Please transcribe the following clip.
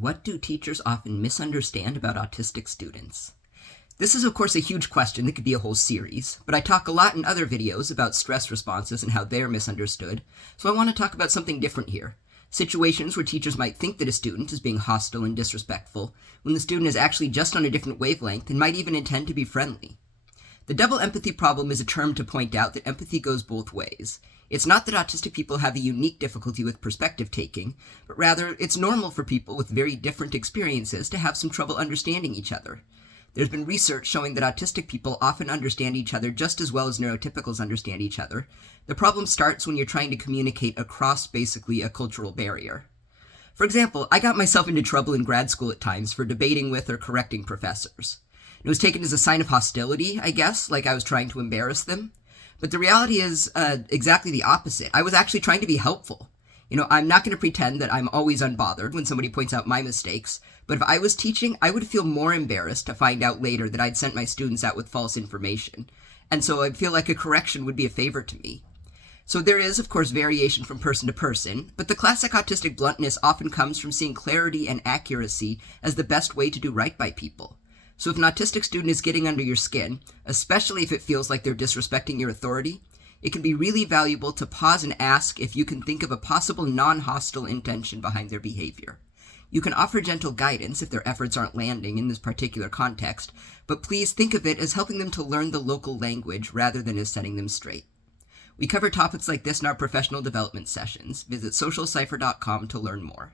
What do teachers often misunderstand about autistic students? This is, of course, a huge question that could be a whole series, but I talk a lot in other videos about stress responses and how they're misunderstood, so I want to talk about something different here. Situations where teachers might think that a student is being hostile and disrespectful, when the student is actually just on a different wavelength and might even intend to be friendly. The double empathy problem is a term to point out that empathy goes both ways. It's not that autistic people have a unique difficulty with perspective taking, but rather it's normal for people with very different experiences to have some trouble understanding each other. There's been research showing that autistic people often understand each other just as well as neurotypicals understand each other. The problem starts when you're trying to communicate across basically a cultural barrier. For example, I got myself into trouble in grad school at times for debating with or correcting professors. It was taken as a sign of hostility, I guess, like I was trying to embarrass them. But the reality is exactly the opposite. I was actually trying to be helpful. I'm not going to pretend that I'm always unbothered when somebody points out my mistakes, but if I was teaching, I would feel more embarrassed to find out later that I'd sent my students out with false information. And so I'd feel like a correction would be a favor to me. So there is, of course, variation from person to person, but the classic autistic bluntness often comes from seeing clarity and accuracy as the best way to do right by people. So if an autistic student is getting under your skin, especially if it feels like they're disrespecting your authority, it can be really valuable to pause and ask if you can think of a possible non-hostile intention behind their behavior. You can offer gentle guidance if their efforts aren't landing in this particular context, but please think of it as helping them to learn the local language rather than as setting them straight. We cover topics like this in our professional development sessions. Visit socialcipher.com to learn more.